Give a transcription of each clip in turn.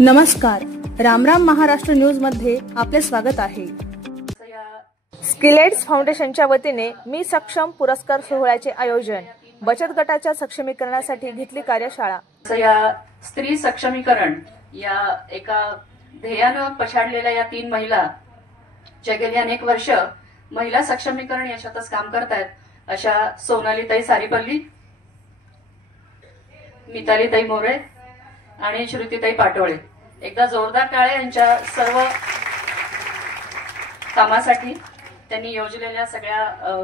नमस्कार, रामराम महाराष्ट्र न्यूज मध्ये आपले स्वागत आहे। स्किलेट्स फाउंडेशनच्या वतीने मी सक्षम पुरस्कार सोहळ्याचे आयोजन, बचत गटाच्या सक्षमीकरणासाठी घेतली कार्यशाळा। या स्त्री सक्षमीकरण या एका ध्येयाने पछाडलेल्या या 3 महिला ज्या गेली अनेक वर्ष महिला सक्षमीकरण याच्यातच काम करतायत, अशा सोनालीताई सारीपल्ली, मितालीताई मोरे आणि श्रुतीताई पाटोळे। एकदा जोरदार टाळ्या यांच्या सर्व कामासाठी, त्यांनी योजलेल्या सगळ्या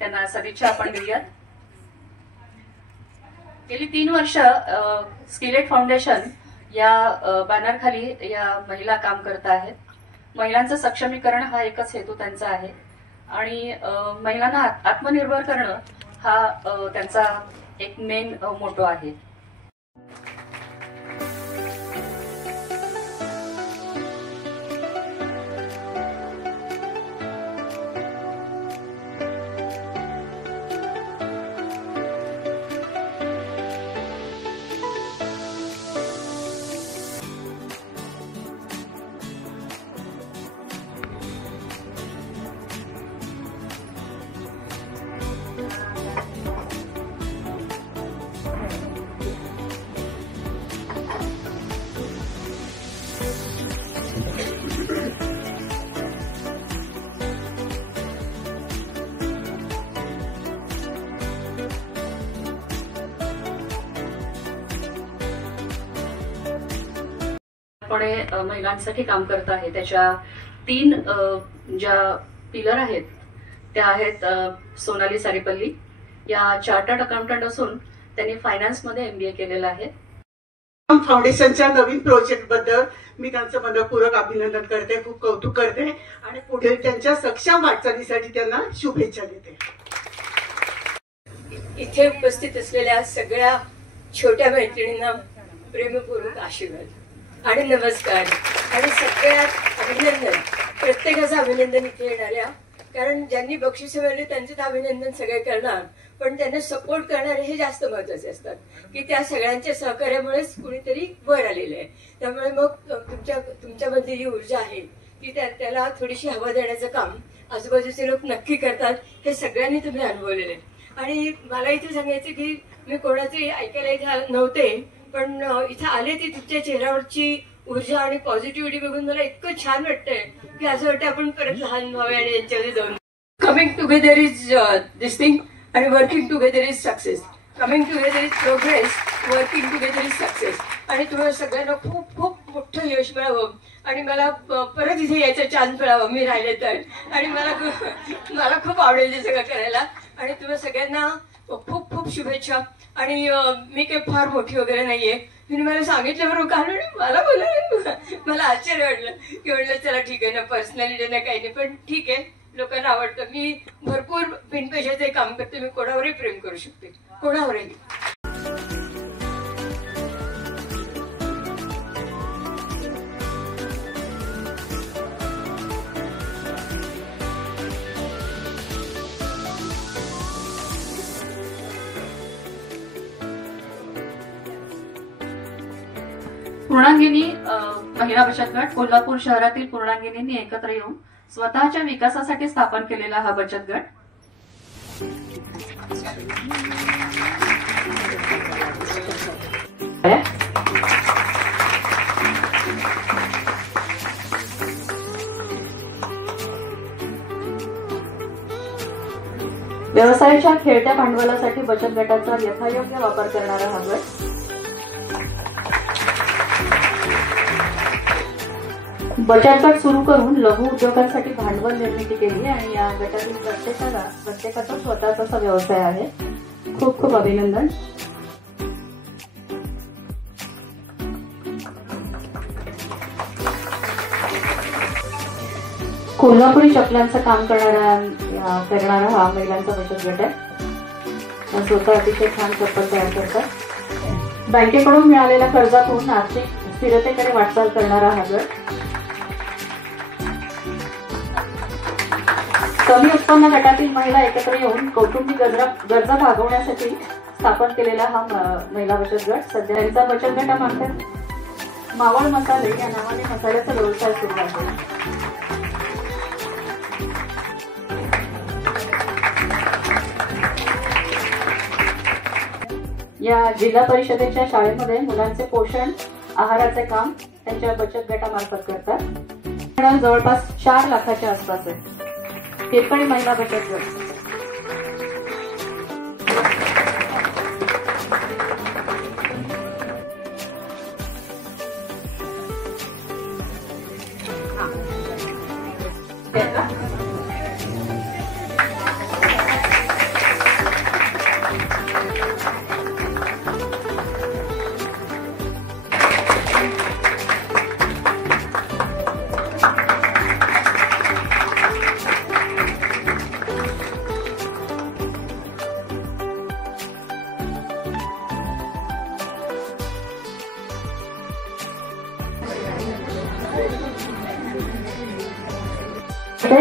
त्यांना सदिच्छा आपण देऊयात। गेली 3 वर्ष स्किलेट फाउंडेशन या बॅनर खाली या महिला काम करत आहेत। महिलांचं सक्षमीकरण हा एकच हेतू त्यांचा आहे आणि महिलांना आत्मनिर्भर करणं हा त्यांचा एक मेन मोटो आहे। महिलांसाठी काम करत आहे, त्याच्या 3 ज्या पिलर आहेत त्या आहेत सोनाली सारीपल्ली या चार्टर्ड अकाउंटंट असून त्यांनी फायनान्स मध्ये MBA केलेलं आहे। फाउंडेशनच्या नवीन प्रोजेक्ट बद्दल मी त्यांचं मनपूर्वक अभिनंदन करते, खूप कौतुक करते आणि पुढे त्यांच्या सक्षम वाटचालीसाठी त्यांना शुभेच्छा देते। इथे उपस्थित असलेल्या सगळ्या छोट्या मैत्रिणींना प्रेमपूर्वक आशीर्वाद आणि नमस्कार आणि सगळ्यात अभिनंदन, प्रत्येकाचं अभिनंदन इथे येणाऱ्या, कारण ज्यांनी बक्षिसे मिळवली त्यांचं तर अभिनंदन सगळे करणार, पण त्यांना सपोर्ट करणारे हे जास्त महत्वाचे असतात की त्या सगळ्यांच्या सहकार्यामुळेच कुणीतरी वर आलेले आहे। त्यामुळे मग तुमच्यामध्ये जी ऊर्जा आहे ती त्याला थोडीशी हवा देण्याचं काम आजूबाजूचे लोक नक्की करतात, हे सगळ्यांनी तुम्ही अनुभवलेले। आणि मला इथे सांगायचं की मी कोणाचे ऐकायला इथे नव्हते, पण इथे आले ती तुमच्या चेहऱ्यावरची ऊर्जा आणि पॉझिटिव्हिटी बघून मला इतकं छान वाटतंय की असं वाटतं आपण परत लहान व्हावे आणि यांच्यामध्ये जाऊन। Coming together is this thing आणि working together is success. Coming together is progress, working together is success. आणि तुम्हाला सगळ्यांना खूप खूप मोठं यश मिळावं आणि मला परत इथे यायचा चान्स मिळावा मी राहिले तर, आणि मला खूप आवडेल हे सगळं करायला। आणि तुम्हाला सगळ्यांना खूप खूप शुभेच्छा। आणि मी काही फार मोठी वगैरे नाहीये, तुम्ही मला सांगितल्याबरोबर कारण मला आश्चर्य वाटलं की म्हटलं चला ठीक आहे ना, पर्सनॅलिटी ना काही नाही, पण ठीक आहे, लोकांना आवडतं। मी भरपूर बिनपैशाचे काम करते, मी कोणावरही प्रेम करू शकते, कोणावरही। पूर्णांगिनी महिला बचत गट कोल्हापूर शहरातील पूर्णांगिनींनी एकत्र येऊन स्वतःच्या विकासासाठी स्थापन केलेला हा बचत गट व्यवसायाच्या खेळत्या भांडवलासाठी बचत गटाचा यथायोग्य वापर करणारा हा गट बचत गट सुरू करून लघु उद्योगांसाठी भांडवल निर्मिती केली आणि या गटातील प्रत्येकाचा स्वतःचा व्यवसाय आहे। खूप खूप अभिनंदन। कोल्हापुरी चपलांचं काम करणारा हा महिलांचा बचत गट आहे। स्वतः अतिशय छान चप्पल तयार करतात। बँकेकडून मिळालेल्या कर्जातून आर्थिक स्थिरतेकडे वाटचाल करणारा हा गट कमी उत्पन्न गटातील महिला एकत्र येऊन कौटुंबिक गरजा भागवण्यासाठी स्थापन केलेला हा महिला बचत गट सध्या त्यांचा बचत गटामार्फत मावळ मसाले या नावाने मसाल्याचा व्यवसाय सुरू आहे. या जिल्हा परिषदेच्या शाळेमध्ये मुलांचे पोषण आहाराचे काम त्यांच्या बचत गटामार्फत करतात. जवळपास 4 लाखाच्या आसपास आहे. हिरकणी महिला बचत गट.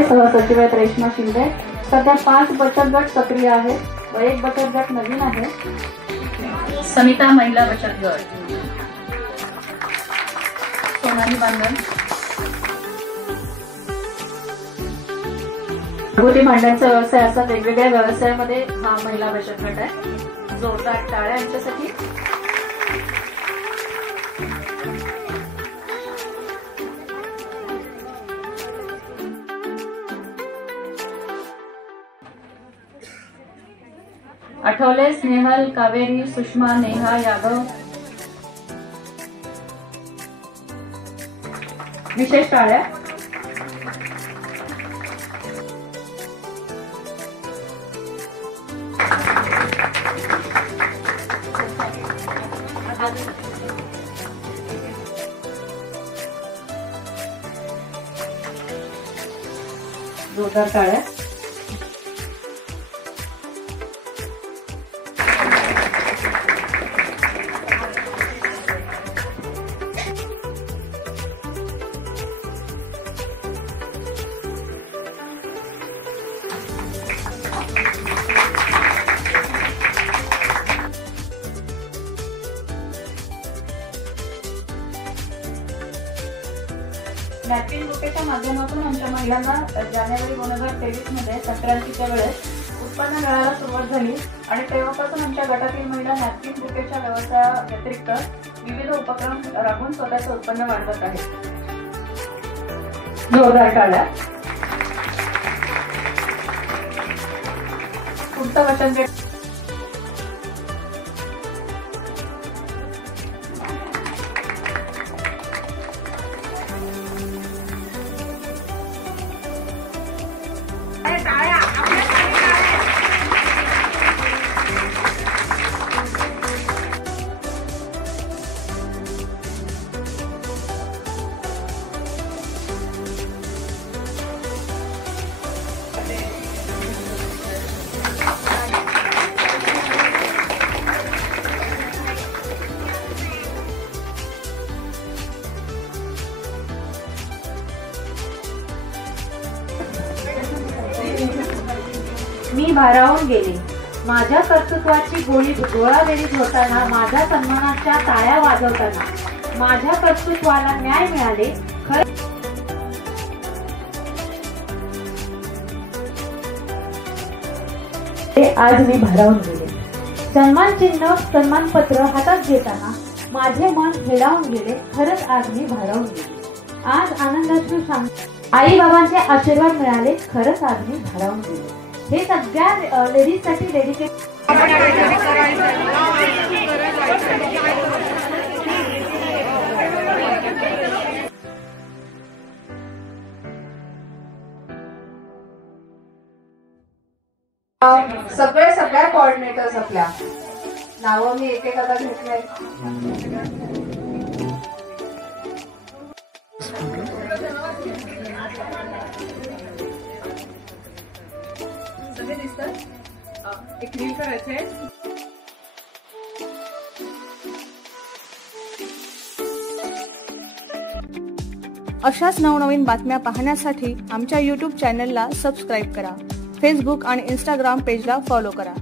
सहसचिव आहेत रेश्मा शिंदे. सध्या 5 बचत गट सक्रिय आहेत व 1 बचत गट नवीन आहे. समिता महिला बचत गट. सोनाली बांधण. घरगुती भांड्यांचा व्यवसाय असा वेगवेगळ्या व्यवसायामध्ये हा महिला बचत गट आहे. जोरदार टाळ्या यांच्यासाठी. आठवले, स्नेहल, कावेरी, सुषमा, नेहा, यादव. विशेष टाळ्या. जोरदार टाळ्या. नॅपकिन बुकेच्या माध्यमातून आमच्या महिलांना जानेवारी 2023 मध्ये संक्रांतीच्या वेळेस उत्पन्न मिळायला सुरुवात झाली आणि तेव्हापासून आमच्या गटातील महिला नॅपकिन बुकेच्या व्यवसाया व्यतिरिक्त विविध उपक्रम राबवून स्वतःचं उत्पन्न वाढवत आहेत. जोरदार टाळ्या. पुढचं वचन गट. मी भारावून गेले. माझ्या कर्तृत्वाची गोळाबेरीज होताना, माझ्या सन्मानाच्या टाळ्या वाजवताना माझ्या कर्तृत्वाला न्याय मिळाले. आज मी भारावून गेले. सन्मान चिन्ह, सन्मानपत्र हातात घेताना माझे मन हेलावून गेले. खरंच आज मी भारावून गेले. आज आनंदाश्रू शांत आई बाबांचे आशीर्वाद मिळाले. खरंच आज मी भारावून गेले. हे सगळ्या लेडीज साठी डेडिकेट. सगळ्या कोऑर्डिनेटर्स आपल्या नावं मी एक आता घेत नाही. सगळे दिसतात. एक रील करायचे. अशाच नवनवीन बातम्या पाहण्यासाठी आमच्या YouTube चॅनलला सबस्क्राईब करा. फेसबुक आणि इंस्टाग्राम पेजला फॉलो करा.